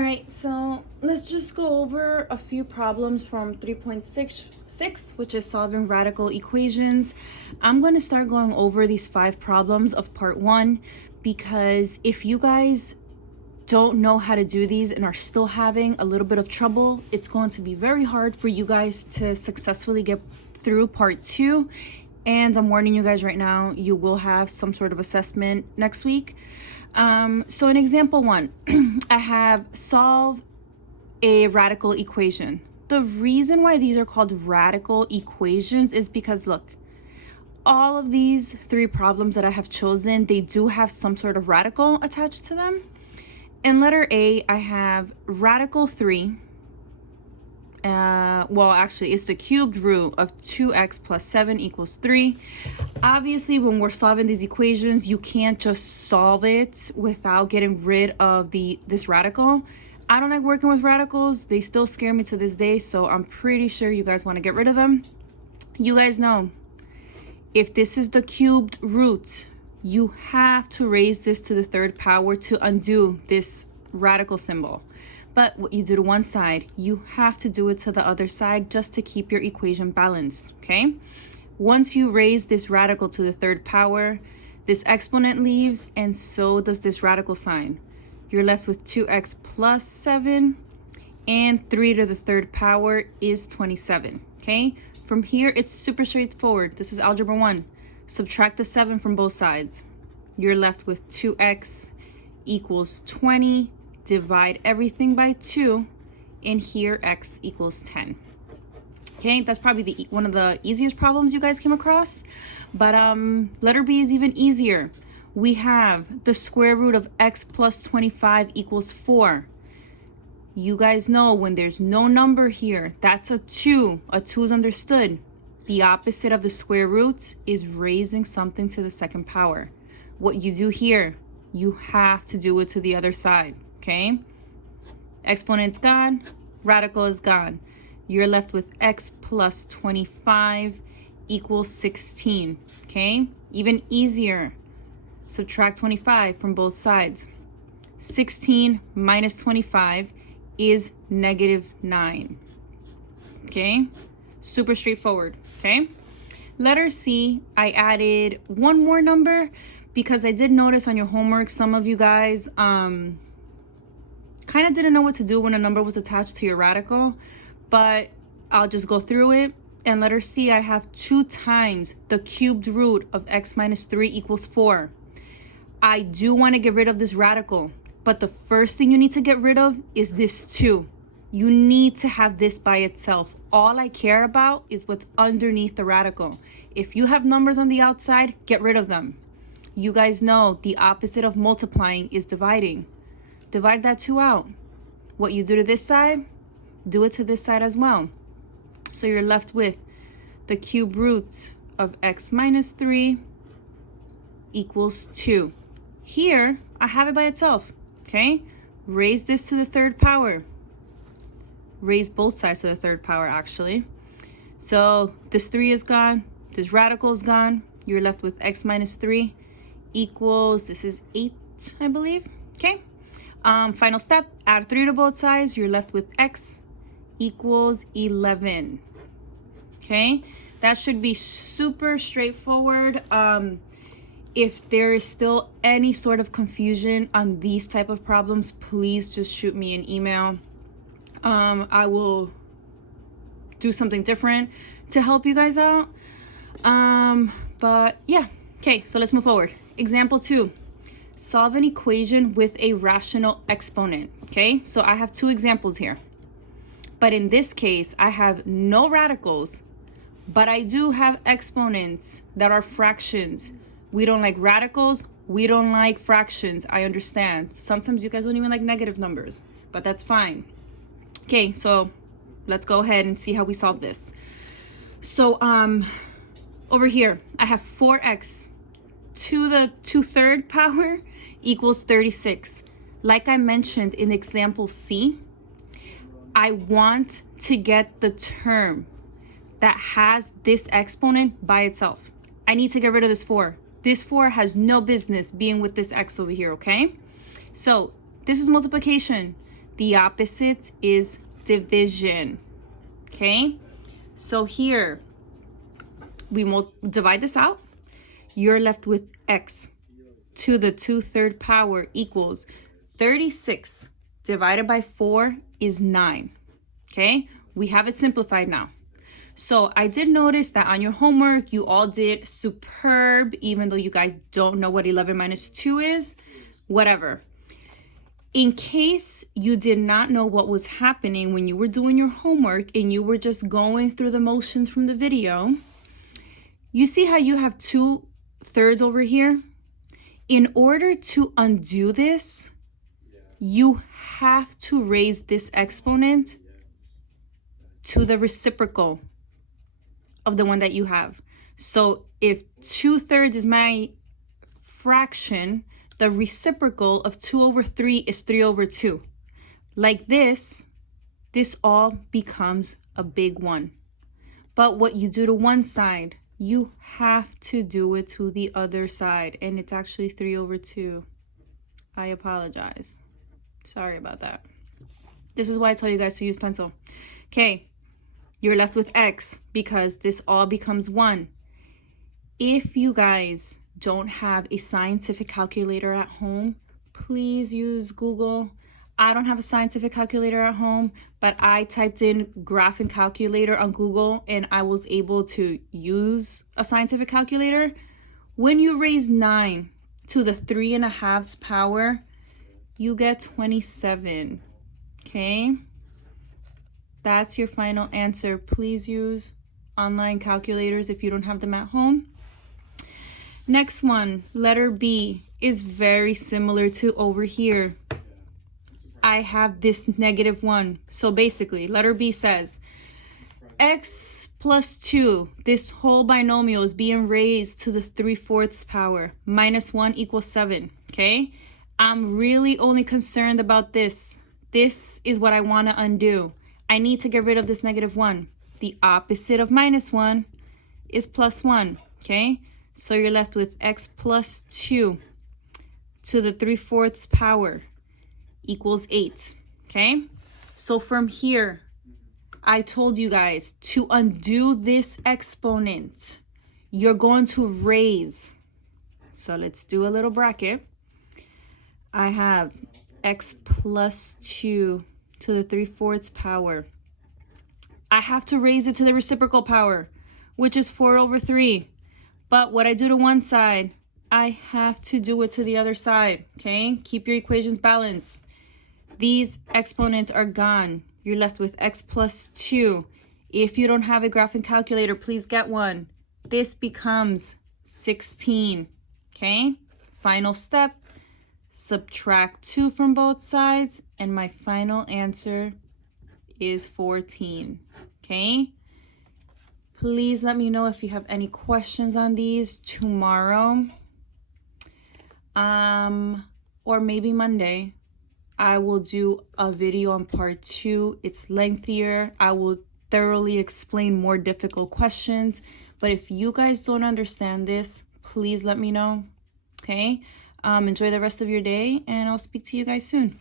All right, so let's just go over a few problems from 3.66, which is solving radical equations. I'm going to start going over these 5 problems of part 1 because if you guys don't know how to do these and are still having a little bit of trouble, it's going to be very hard for you guys to successfully get through part 2. And I'm warning you guys right now, you will have some sort of assessment next week. So in example 1, I have solve a radical equation. The reason why these are called radical equations is because look, all of these 3 problems that I have chosen, they do have some sort of radical attached to them. In letter A, I have radical 3. Well, actually, it's the cubed root of 2x plus 7 equals 3. Obviously, when we're solving these equations, you can't just solve it without getting rid of this radical. I don't like working with radicals. They still scare me to this day, so I'm pretty sure you guys want to get rid of them. You guys know, if this is the cubed root, you have to raise this to the 3rd power to undo this radical symbol. But what you do to one side, you have to do it to the other side just to keep your equation balanced, okay? Once you raise this radical to the 3rd power, this exponent leaves, and so does this radical sign. You're left with 2x plus 7, and 3 to the 3rd power is 27, okay? From here, it's super straightforward. This is Algebra 1. Subtract the 7 from both sides. You're left with 2x equals 20. Divide everything by 2, and here x equals 10. Okay, that's probably one of the easiest problems you guys came across. But letter B is even easier. We have the square root of x plus 25 equals 4. You guys know when there's no number here, that's a 2. A 2 is understood. The opposite of the square root is raising something to the 2nd power. What you do here, you have to do it to the other side. Okay, exponent's gone, radical is gone. You're left with x plus 25 equals 16. Okay, even easier. Subtract 25 from both sides. 16 minus 25 is -9. Okay, super straightforward. Okay, letter C, I added one more number because I did notice on your homework some of you guys kind of didn't know what to do when a number was attached to your radical, but I'll just go through it. And letter C, I have 2 times the cubed root of x minus 3 equals 4. I do want to get rid of this radical, but the first thing you need to get rid of is this 2. You need to have this by itself. All I care about is what's underneath the radical. If you have numbers on the outside, get rid of them. You guys know the opposite of multiplying is dividing. Divide that 2 out. What you do to this side, do it to this side as well. So you're left with the cube root of x minus 3 equals 2. Here, I have it by itself, okay? Raise this to the 3rd power. Raise both sides to the 3rd power, actually. So this 3 is gone. This radical is gone. You're left with x minus 3 equals, this is 8, I believe, okay? Final step, add 3 to both sides. You're left with x equals 11. Okay, that should be super straightforward. If there is still any sort of confusion on these type of problems, please just shoot me an email. I will do something different to help you guys out. But yeah, okay, so let's move forward. Example 2. Solve an equation with a rational exponent, okay? So I have 2 examples here. But in this case, I have no radicals, but I do have exponents that are fractions. We don't like radicals, we don't like fractions, I understand. Sometimes you guys don't even like negative numbers, but that's fine. Okay, so let's go ahead and see how we solve this. So over here, I have 4x to the 2/3 power equals 36. Like I mentioned in example C, I want to get the term that has this exponent by itself. I need to get rid of this 4. This 4 has no business being with this x over here, okay? So this is multiplication. The opposite is division, okay? So here, we will divide this out. You're left with x to the 2/3 power equals 36 divided by 4 is 9, okay? We have it simplified now. So I did notice that on your homework, you all did superb, even though you guys don't know what 11 minus 2 is, whatever. In case you did not know what was happening when you were doing your homework and you were just going through the motions from the video, you see how you have 2/3 over here? In order to undo this, you have to raise this exponent to the reciprocal of the one that you have. So if 2/3 is my fraction, the reciprocal of 2/3 is 3/2. Like this all becomes a big one. But what you do to one side, you have to do it to the other side. And it's actually 3/2. I apologize. Sorry about that. This is why I tell you guys to use pencil. Okay, you're left with x because this all becomes 1. If you guys don't have a scientific calculator at home, please use Google. I don't have a scientific calculator at home, but I typed in graphing calculator on Google and I was able to use a scientific calculator. When you raise 9 to the 3.5's power, you get 27, okay? That's your final answer. Please use online calculators if you don't have them at home. Next one, letter B, is very similar to over here. I have this -1. So basically, letter B says, x plus 2, this whole binomial is being raised to the 3/4 power. -1 equals 7, okay? I'm really only concerned about this. This is what I want to undo. I need to get rid of this -1. The opposite of -1 is +1, okay? So you're left with x plus 2 to the 3/4 power equals 8, okay? So from here, I told you guys to undo this exponent, you're going to raise. So let's do a little bracket. I have x plus 2 to the 3/4 power. I have to raise it to the reciprocal power, which is 4/3. But what I do to one side, I have to do it to the other side, okay? Keep your equations balanced. These exponents are gone. You're left with x plus 2. If you don't have a graphing calculator, please get one. This becomes 16, okay? Final step, subtract 2 from both sides, and my final answer is 14, okay? Please let me know if you have any questions on these tomorrow, or maybe Monday. I will do a video on part 2. It's lengthier. I will thoroughly explain more difficult questions. But if you guys don't understand this, please let me know, okay? Enjoy the rest of your day, and I'll speak to you guys soon.